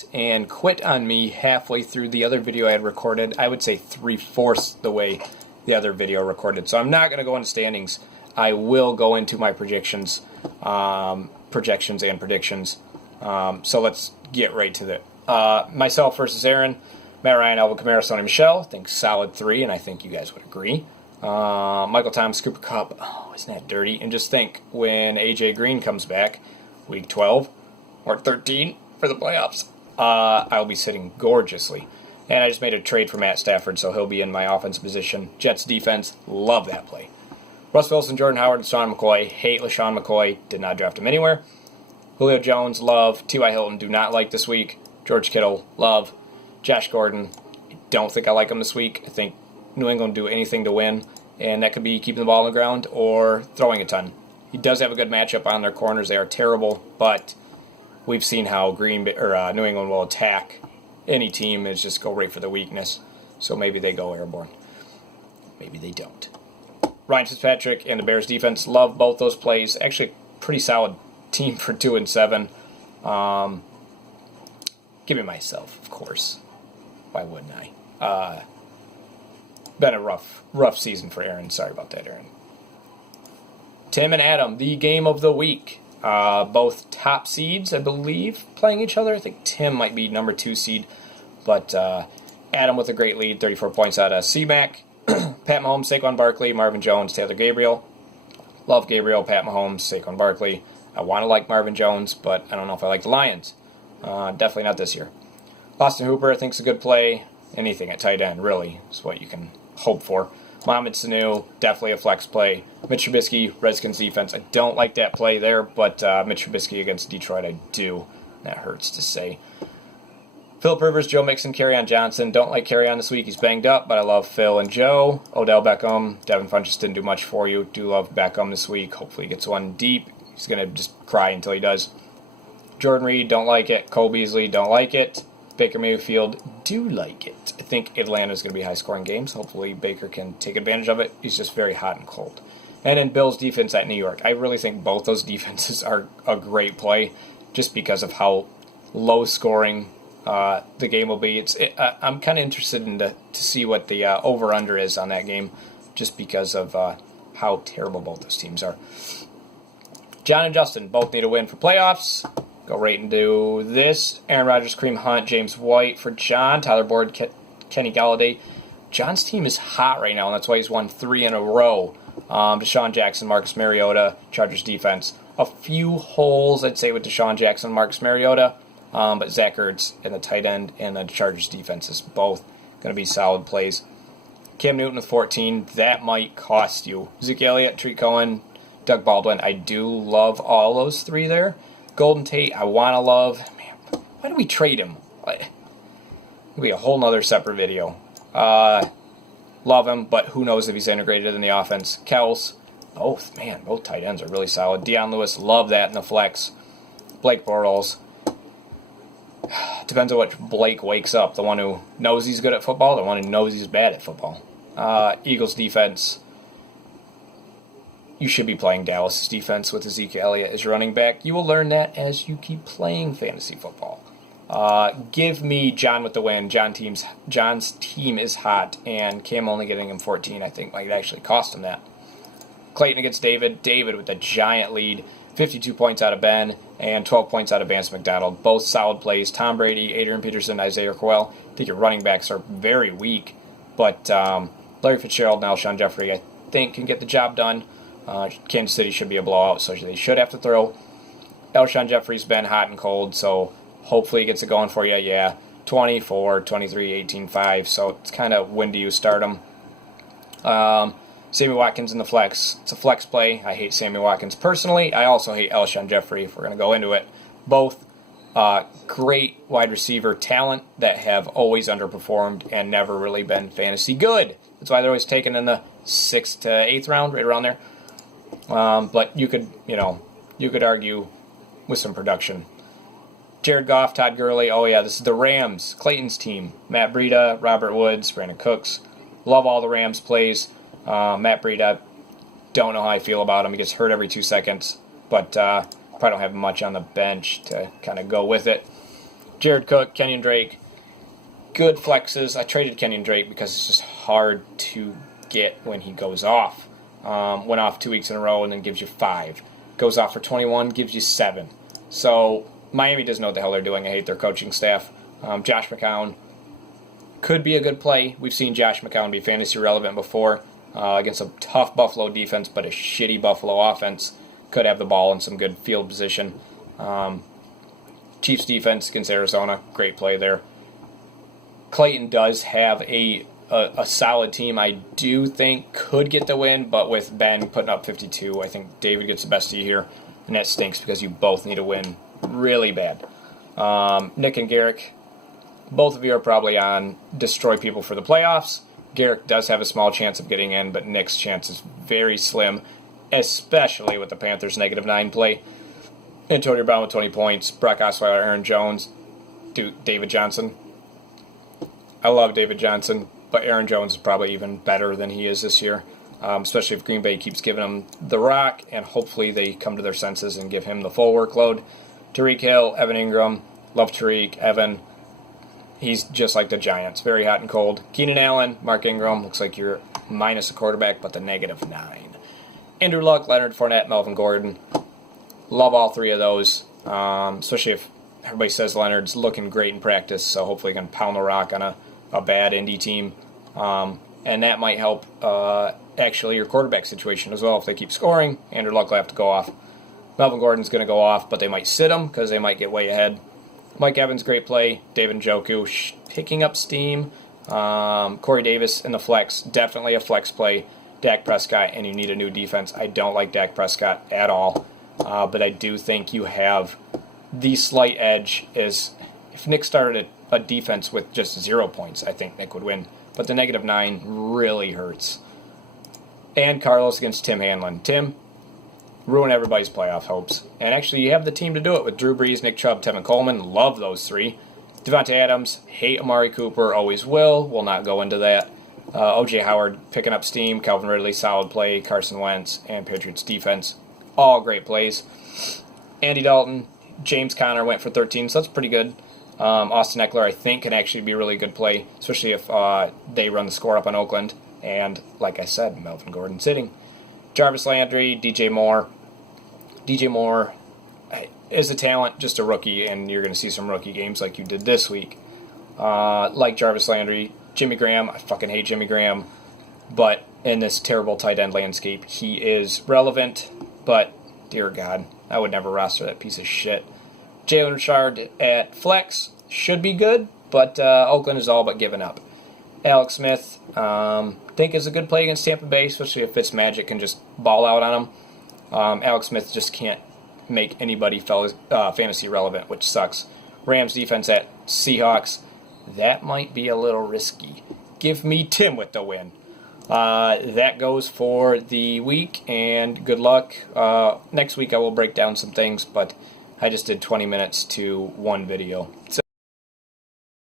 stopped and quit on me halfway through the other video I had recorded. I would say 3/4 the way the other video recorded. So I'm not going to go into standings. I will go into my projections and predictions. So let's get right to it. Myself versus Aaron. Matt Ryan, Alvin Kamara, Sony Michel. I think solid 3, and I think you guys would agree. Michael Thomas, Cooper Kupp. Oh, isn't that dirty? And just think, when AJ Green comes back, week 12 or 13 for the playoffs, I'll be sitting gorgeously. And I just made a trade for Matt Stafford, so he'll be in my offensive position. Jets defense, love that play. Russ Wilson, Jordan Howard, and LeSean McCoy. Hate LeSean McCoy. Did not draft him anywhere. Julio Jones, love. T.Y. Hilton, do not like this week. George Kittle, love. Josh Gordon, I don't think I like him this week. I think New England will do anything to win, and that could be keeping the ball on the ground or throwing a ton. He does have a good matchup on their corners. They are terrible, but we've seen how New England will attack any team is just go right for the weakness. So maybe they go airborne. Maybe they don't. Ryan Fitzpatrick and the Bears defense, love both those plays. Actually, pretty solid team for 2-7. Give me myself, of course. Why wouldn't I? Been a rough season for Aaron. Sorry about that, Aaron. Tim and Adam, the game of the week. Both top seeds, I believe, playing each other. I think Tim might be number 2 seed. But Adam with a great lead, 34 points out of C-Mac. Pat Mahomes, Saquon Barkley, Marvin Jones, Taylor Gabriel. Love Gabriel, Pat Mahomes, Saquon Barkley. I want to like Marvin Jones, but I don't know if I like the Lions. Definitely not this year. Austin Hooper, I think, is a good play. Anything at tight end, really, is what you can hope for. Mohamed Sanu, definitely a flex play. Mitch Trubisky, Redskins defense. I don't like that play there, but Mitch Trubisky against Detroit, I do. That hurts to say. Philip Rivers, Joe Mixon, Kerryon Johnson. Don't like Kerryon this week. He's banged up, but I love Phil and Joe. Odell Beckham. Devin Funchess didn't do much for you. Do love Beckham this week. Hopefully he gets one deep. He's going to just cry until he does. Jordan Reed, don't like it. Cole Beasley, don't like it. Baker Mayfield, do like it. I think Atlanta's going to be high-scoring games. Hopefully Baker can take advantage of it. He's just very hot and cold. And then Bills defense at New York. I really think both those defenses are a great play just because of how low-scoring the game will be. I'm kind of interested to see what the over-under is on that game just because of how terrible both those teams are. John and Justin both need a win for playoffs. Go right into this. Aaron Rodgers, Kareem Hunt, James White for John. Tyler Boyd, Kenny Galladay. John's team is hot right now, and that's why he's won 3 in a row. Deshaun Jackson, Marcus Mariota, Chargers defense. A few holes, I'd say, with Deshaun Jackson, Marcus Mariota. But Zach Ertz and the tight end and the Chargers defense is both going to be solid plays. Cam Newton with 14. That might cost you. Zeke Elliott, Tree Cohen, Doug Baldwin. I do love all those 3 there. Golden Tate, I want to love. Man, why do we trade him? It'll be a whole nother separate video. Love him, but who knows if he's integrated in the offense. Kels, both tight ends are really solid. Deion Lewis, love that in the flex. Blake Bortles. Depends on what Blake wakes up. The one who knows he's good at football, the one who knows he's bad at football. Eagles defense. You should be playing Dallas' defense with Ezekiel Elliott as your running back. You will learn that as you keep playing fantasy football. Give me John with the win. John's team is hot, and Cam only getting him 14, I think, might actually cost him that. Clayton against David. David with a giant lead. 52 points out of Ben, and 12 points out of Vance McDonald. Both solid plays. Tom Brady, Adrian Peterson, Isaiah Crowell. I think your running backs are very weak, but Larry Fitzgerald and Alshon Jeffrey, I think, can get the job done. Kansas City should be a blowout, so they should have to throw. Alshon Jeffrey's been hot and cold, so hopefully he gets it going for you. Yeah, 24, 23, 18, 5, so it's kind of when do you start him. Sammy Watkins in the flex. It's a flex play. I hate Sammy Watkins personally. I also hate Alshon Jeffrey, if we're going to go into it. Both great wide receiver talent that have always underperformed and never really been fantasy good. That's why they're always taken in the 6th to 8th round, right around there. But you could argue with some production. Jared Goff, Todd Gurley. Oh yeah, this is the Rams. Clayton's team. Matt Breida, Robert Woods, Brandon Cooks. Love all the Rams plays. Matt Breida, don't know how I feel about him. He gets hurt every 2 seconds, but probably don't have much on the bench to kind of go with it. Jared Cook, Kenyon Drake, good flexes. I traded Kenyon Drake because it's just hard to get when he goes off. Went off 2 weeks in a row and then gives you 5. Goes off for 21, gives you 7. So Miami doesn't know what the hell they're doing. I hate their coaching staff. Josh McCown could be a good play. We've seen Josh McCown be fantasy relevant before against a tough Buffalo defense, but a shitty Buffalo offense. Could have the ball in some good field position. Chiefs defense against Arizona, great play there. Clayton does have a solid team. I do think could get the win, but with Ben putting up 52, I think David gets the best of you here, and that stinks because you both need a win really bad. Nick and Garrick, both of you are probably on destroy people for the playoffs. Garrick does have a small chance of getting in, but Nick's chance is very slim, especially with the Panthers' -9 play. Antonio Brown with 20 points, Brock Osweiler, Aaron Jones, David Johnson. I love David Johnson, but Aaron Jones is probably even better than he is this year, especially if Green Bay keeps giving him the rock, and hopefully they come to their senses and give him the full workload. Tyreek Hill, Evan Ingram, love Tyreek, Evan. He's just like the Giants, very hot and cold. Keenan Allen, Mark Ingram, looks like you're minus a quarterback, but the -9. Andrew Luck, Leonard Fournette, Melvin Gordon. Love all three of those, especially if everybody says Leonard's looking great in practice, so hopefully he can pound the rock on a bad Indy team. And that might help actually your quarterback situation as well. If they keep scoring, Andrew Luck will have to go off. Melvin Gordon's going to go off, but they might sit him because they might get way ahead. Mike Evans, great play. David Njoku picking up steam. Corey Davis in the flex, definitely a flex play. Dak Prescott, and you need a new defense. I don't like Dak Prescott at all, but I do think you have the slight edge. Is if Nick started a defense with just 0 points, I think Nick would win. But the -9 really hurts. And Carlos against Tim Hanlon. Tim, ruin everybody's playoff hopes. And actually, you have the team to do it with Drew Brees, Nick Chubb, Tevin Coleman. Love those three. Devontae Adams, hate Amari Cooper, always will not go into that. O.J. Howard picking up steam. Calvin Ridley, solid play. Carson Wentz and Patriots defense, all great plays. Andy Dalton, James Conner went for 13, so that's pretty good. Austin Eckler, I think, can actually be a really good play, especially if they run the score up on Oakland. And, like I said, Melvin Gordon sitting. Jarvis Landry, DJ Moore. DJ Moore is a talent, just a rookie, and you're going to see some rookie games like you did this week. Like Jarvis Landry. Jimmy Graham, I fucking hate Jimmy Graham, but in this terrible tight end landscape, he is relevant, but, dear God, I would never roster that piece of shit. Jalen Richard at flex should be good, but Oakland is all but giving up. Alex Smith, think is a good play against Tampa Bay, especially if Fitzmagic can just ball out on him. Alex Smith just can't make anybody fantasy relevant, which sucks. Rams defense at Seahawks, that might be a little risky. Give me Tim with the win. That goes for the week, and good luck. Next week I will break down some things, but I just did 20 minutes to one video. So